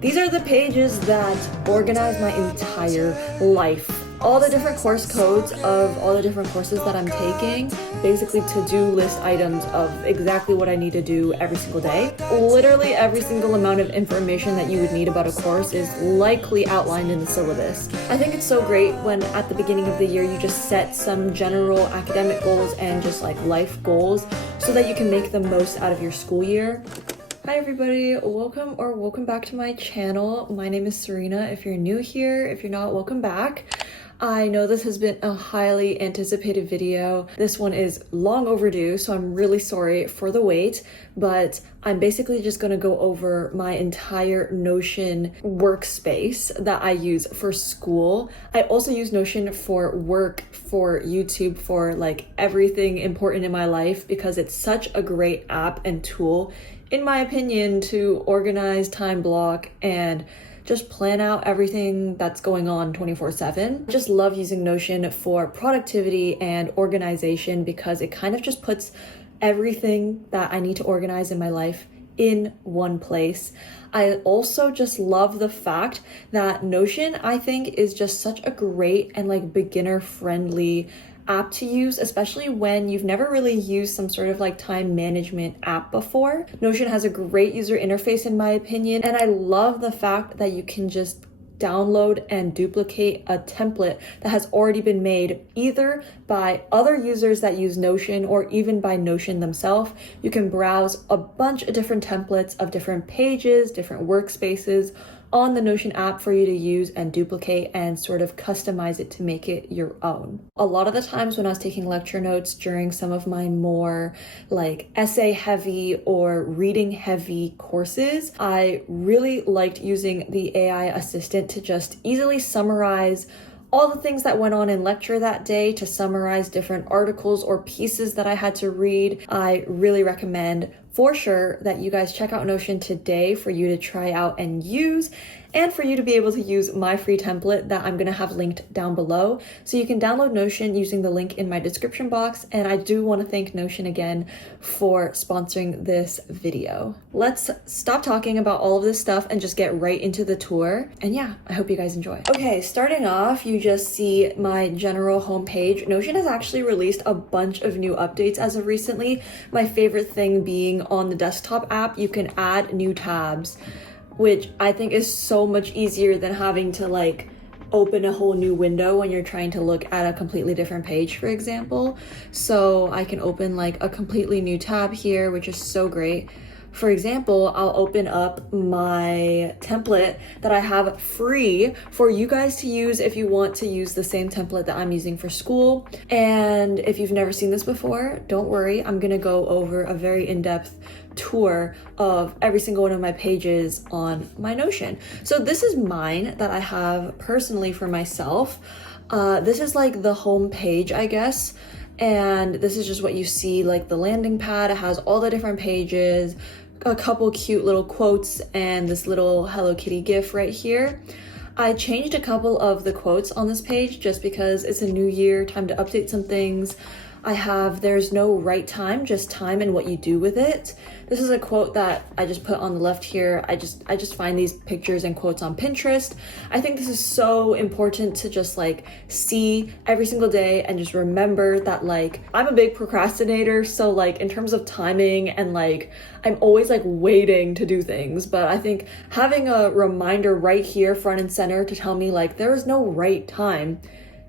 These are the pages that organize my entire life. All the different course codes of all the different courses that I'm taking, basically to-do list items of exactly what I need to do every single day. Literally every single amount of information that you would need about a course is likely outlined in the syllabus. I think it's so great when at the beginning of the year you just set some general academic goals and just like life goals so that you can make the most out of your school year. Hi everybody, welcome back to my channel. My name is Serena. If you're new here, if you're not, welcome back. I know this has been a highly anticipated video. This one is long overdue, so I'm really sorry for the wait, but I'm basically just gonna go over my entire Notion workspace that I use for school. I also use Notion for work, for YouTube, for like everything important in my life because it's such a great app and tool, in my opinion, to organize, time block, and just plan out everything that's going on 24/7. I just love using Notion for productivity and organization because it kind of just puts everything that I need to organize in my life in one place. I also just love the fact that Notion, I think, is just such a great and like beginner friendly app to use, especially when you've never really used some sort of like time management app before. Notion has a great user interface in my opinion, and I love the fact that you can just download and duplicate a template that has already been made either by other users that use Notion or even by Notion themselves. You can browse a bunch of different templates of different pages, different workspaces on the Notion app for you to use and duplicate and sort of customize it to make it your own. A lot of the times when I was taking lecture notes during some of my more like essay heavy or reading heavy courses, I really liked using the AI assistant to just easily summarize all the things that went on in lecture that day, to summarize different articles or pieces that I had to read. I really recommend for sure that you guys check out Notion today for you to try out and use, and for you to be able to use my free template that I'm gonna have linked down below. So you can download Notion using the link in my description box, and I do wanna thank Notion again for sponsoring this video. Let's stop talking about all of this stuff and just get right into the tour. And yeah, I hope you guys enjoy. Okay, starting off, you just see my general homepage. Notion has actually released a bunch of new updates as of recently. My favorite thing being on the desktop app, you can add new tabs, which I think is so much easier than having to like open a whole new window when you're trying to look at a completely different page, for example. So I can open like a completely new tab here, which is so great. For example, I'll open up my template that I have free for you guys to use if you want to use the same template that I'm using for school. And if you've never seen this before, don't worry, I'm gonna go over a very in-depth tour of every single one of my pages on my Notion. So this is mine that I have personally for myself. This is like the home page, I guess. And this is just what you see, like the landing pad. It has all the different pages, a couple cute little quotes, and this little Hello Kitty gif right here. I changed a couple of the quotes on this page just because it's a new year, time to update some things. I have, there's no right time, just time and what you do with it. This is a quote that I just put on the left here. I just find these pictures and quotes on Pinterest. I think this is so important to just like see every single day and just remember that like I'm a big procrastinator. So like in terms of timing and like I'm always like waiting to do things, but I think having a reminder right here front and center to tell me like there is no right time.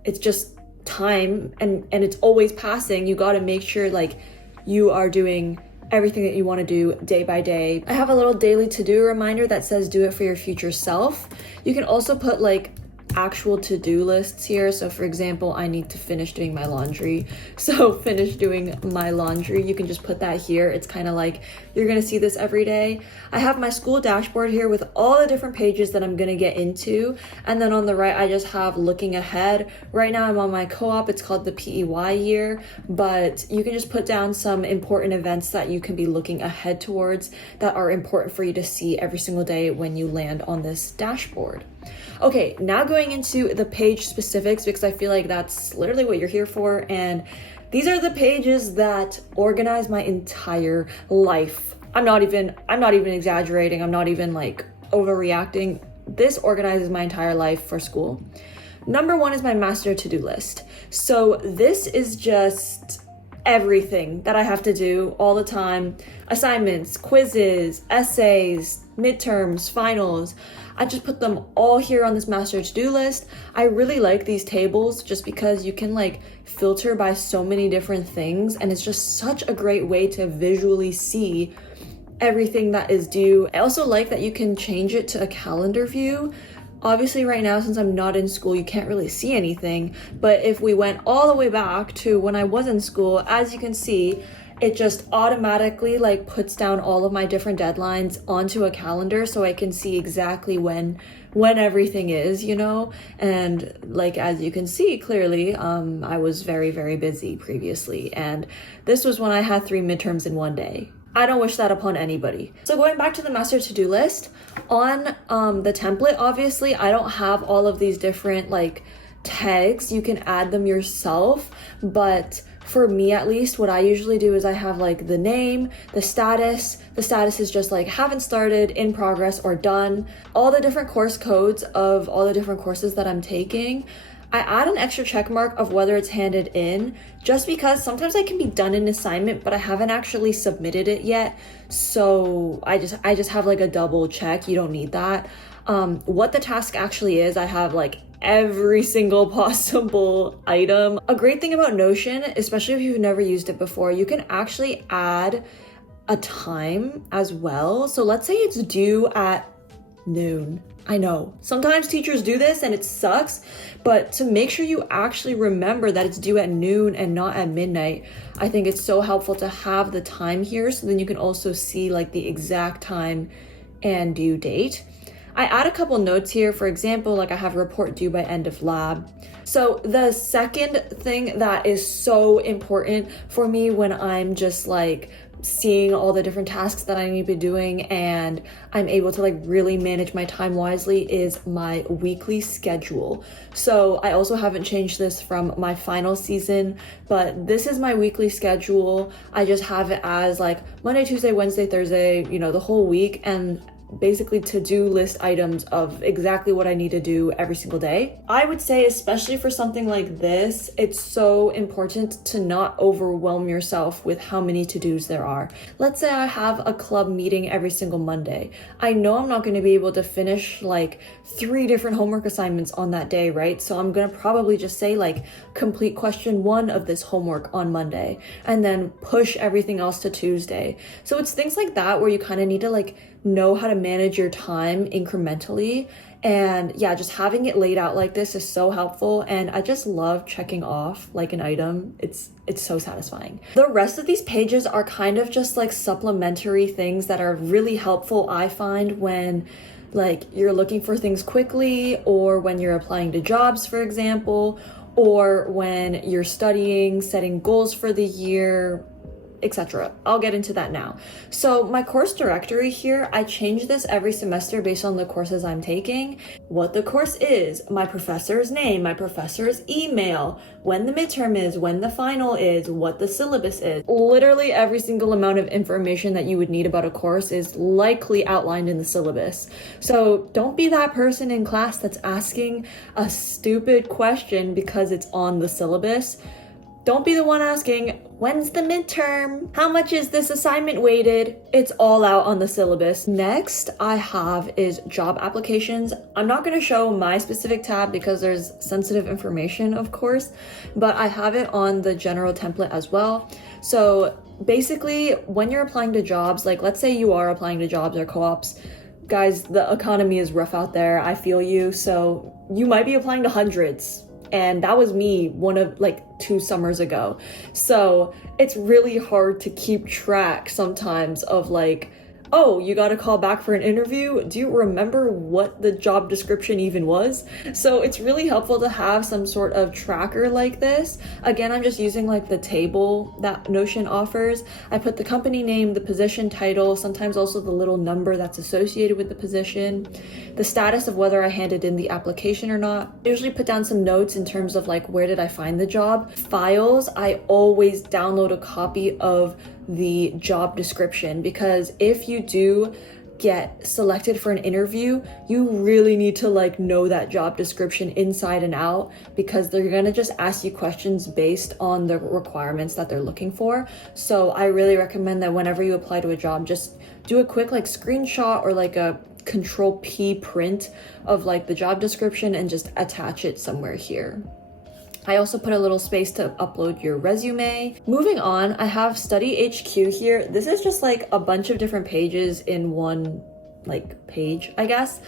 It's just time and it's always passing. You got to make sure like you are doing everything that you want to do day by day. I have a little daily to-do reminder that says do it for your future self. You can also put like actual to-do lists here. So for example, I need to finish doing my laundry. So finish doing my laundry. You can just put that here. It's kind of like you're going to see this every day. I have my school dashboard here with all the different pages that I'm going to get into. And then on the right, I just have looking ahead. Right now I'm on my co-op. It's called the PEY year, but you can just put down some important events that you can be looking ahead towards that are important for you to see every single day when you land on this dashboard. Okay, now going into the page specifics because I feel like that's literally what you're here for, and these are the pages that organize my entire life. I'm not even exaggerating. I'm not even like overreacting. This organizes my entire life for school. Number 1 is my master to-do list. So this is just everything that I have to do all the time. Assignments, quizzes, essays, midterms, finals. I just put them all here on this master to-do list. I really like these tables just because you can like filter by so many different things, and it's just such a great way to visually see everything that is due. I also like that you can change it to a calendar view. Obviously right now, since I'm not in school, you can't really see anything, but if we went all the way back to when I was in school, as you can see, it just automatically like puts down all of my different deadlines onto a calendar so I can see exactly when everything is, you know? And like, as you can see clearly, I was very, very busy previously, and this was when I had 3 midterms in one day. I don't wish that upon anybody. So going back to the master to-do list, on the template, obviously, I don't have all of these different like tags. You can add them yourself, but for me at least, what I usually do is I have like the name, the status. The status is just like haven't started, in progress, or done. All the different course codes of all the different courses that I'm taking. I add an extra check mark of whether it's handed in, just because sometimes I can be done an assignment, but I haven't actually submitted it yet. So I just have like a double check. You don't need that. What the task actually is, I have like every single possible item. A great thing about Notion, especially if you've never used it before, you can actually add a time as well. So let's say it's due at noon. I know sometimes teachers do this and it sucks, but to make sure you actually remember that it's due at noon and not at midnight, I think it's so helpful to have the time here, so then you can also see like the exact time and due date. I add a couple notes here. For example, like I have report due by end of lab. So the second thing that is so important for me when I'm just like seeing all the different tasks that I need to be doing and I'm able to like really manage my time wisely is my weekly schedule. So I also haven't changed this from my final season, but this is my weekly schedule. I just have it as like Monday, Tuesday, Wednesday, Thursday, you know, the whole week, and basically to-do list items of exactly what I need to do every single day. I would say, especially for something like this, it's so important to not overwhelm yourself with how many to-dos there are. Let's say I have a club meeting every single Monday. I know I'm not going to be able to finish like 3 different homework assignments on that day, right? So I'm going to probably just say like complete question 1 of this homework on Monday and then push everything else to Tuesday. So it's things like that where you kind of need to like know how to manage your time incrementally. And yeah, just having it laid out like this is so helpful, and I just love checking off like an item. It's so satisfying. The rest of these pages are kind of just like supplementary things that are really helpful, I find, when like you're looking for things quickly, or when you're applying to jobs, for example, or when you're studying, setting goals for the year, etc. I'll get into that now. So my course directory here, I change this every semester based on the courses I'm taking, what the course is, my professor's name, my professor's email, when the midterm is, when the final is, what the syllabus is. Literally every single amount of information that you would need about a course is likely outlined in the syllabus. So don't be that person in class that's asking a stupid question because it's on the syllabus. Don't be the one asking, when's the midterm? How much is this assignment weighted? It's all out on the syllabus. Next I have is job applications. I'm not going to show my specific tab because there's sensitive information, of course, but I have it on the general template as well. So basically, when you're applying to jobs, like let's say you are applying to jobs or co-ops, guys, the economy is rough out there. I feel you. So you might be applying to hundreds. And that was me one of like 2 summers ago. So it's really hard to keep track sometimes of like, oh, you got a call back for an interview. Do you remember what the job description even was? So it's really helpful to have some sort of tracker like this. Again, I'm just using like the table that Notion offers. I put the company name, the position title, sometimes also the little number that's associated with the position, the status of whether I handed in the application or not. I usually put down some notes in terms of like, where did I find the job? Files, I always download a copy of the job description, because if you do get selected for an interview, you really need to like know that job description inside and out, because they're gonna just ask you questions based on the requirements that they're looking for. So I really recommend that whenever you apply to a job, just do a quick like screenshot or like a Control P print of like the job description and just attach it somewhere here. I also put a little space to upload your resume. Moving on, I have Study HQ here. This is just like a bunch of different pages in one like page, I guess.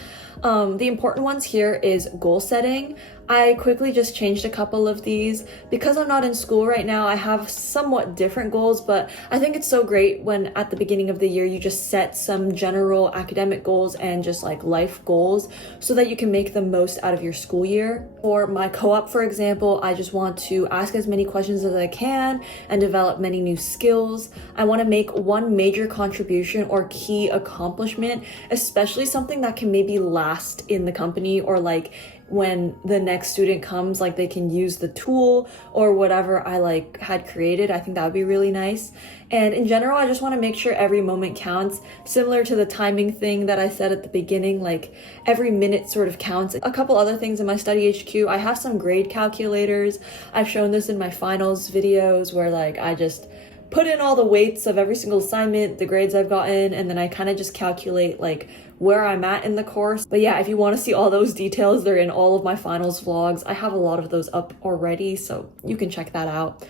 The important ones here is goal setting. I quickly just changed a couple of these. Because I'm not in school right now, I have somewhat different goals, but I think it's so great when at the beginning of the year you just set some general academic goals and just like life goals so that you can make the most out of your school year. For my co-op, for example, I just want to ask as many questions as I can and develop many new skills. I want to make one major contribution or key accomplishment, especially something that can maybe last in the company, or like when the next student comes, like they can use the tool or whatever I like had created. I think that would be really nice. And in general, I just want to make sure every moment counts, similar to the timing thing that I said at the beginning, like every minute sort of counts. A couple other things in my Study HQ, I have some grade calculators. I've shown this in my finals videos where like I just put in all the weights of every single assignment, the grades I've gotten, and then I kind of just calculate like where I'm at in the course. But yeah, if you want to see all those details, they're in all of my finals vlogs. I have a lot of those up already, so you can check that out.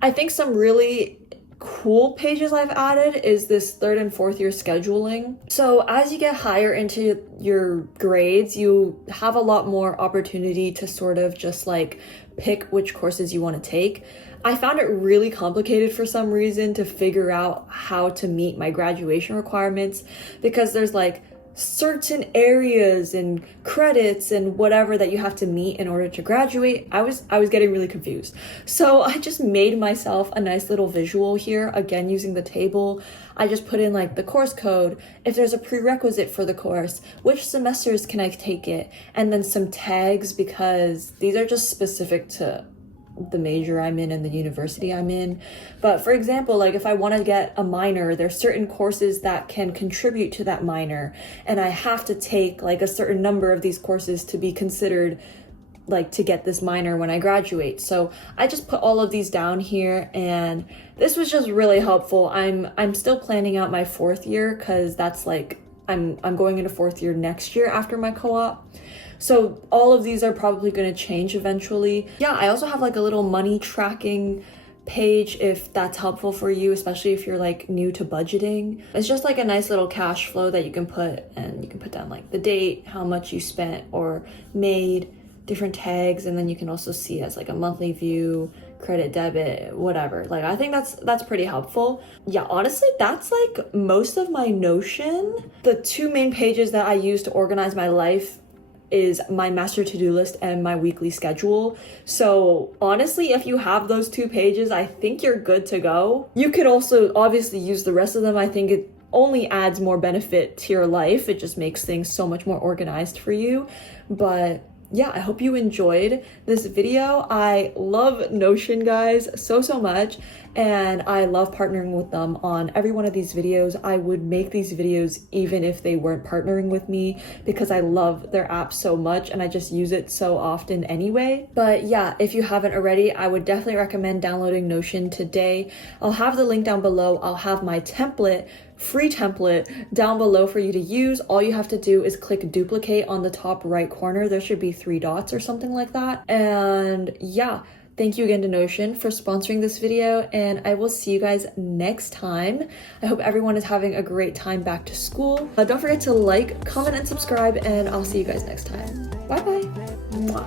I think some really cool pages I've added is this 3rd and 4th year scheduling. So as you get higher into your grades, you have a lot more opportunity to sort of just like pick which courses you want to take. I found it really complicated for some reason to figure out how to meet my graduation requirements, because there's like certain areas and credits and whatever that you have to meet in order to graduate. I was getting really confused. So I just made myself a nice little visual here, again using the table. I just put in like the course code, if there's a prerequisite for the course, which semesters can I take it, and then some tags, because these are just specific to the major I'm in and the university I'm in. But for example, like if I want to get a minor, there's certain courses that can contribute to that minor, and I have to take like a certain number of these courses to be considered like to get this minor when I graduate. So I just put all of these down here, and this was just really helpful. I'm still planning out my 4th year, because that's like I'm going into 4th year next year after my co-op. So all of these are probably going to change eventually. Yeah, I also have like a little money tracking page if that's helpful for you, especially if you're like new to budgeting. It's just like a nice little cash flow that you can put, and you can put down like the date, how much you spent or made, different tags, and then you can also see as like a monthly view, credit, debit, whatever. Like I think that's pretty helpful. Yeah, honestly, that's like most of my Notion. The 2 main pages that I use to organize my life is my master to-do list and my weekly schedule. So honestly, if you have those 2 pages, I think you're good to go. You could also obviously use the rest of them. I think it only adds more benefit to your life. It just makes things so much more organized for you. But yeah, I hope you enjoyed this video. I love Notion, guys, so much, and I love partnering with them on every one of these videos. I would make these videos even if they weren't partnering with me, because I love their app so much and I just use it so often anyway. But yeah, if you haven't already, I would definitely recommend downloading Notion today. I'll have the link down below. I'll have my free template down below for you to use. All you have to do is click duplicate on the top right corner. There should be 3 dots or something like that. And yeah, thank you again to Notion for sponsoring this video, and I will see you guys next time. I hope everyone is having a great time back to school. Don't forget to like, comment, and subscribe, and I'll see you guys next time. Bye bye. Mwah.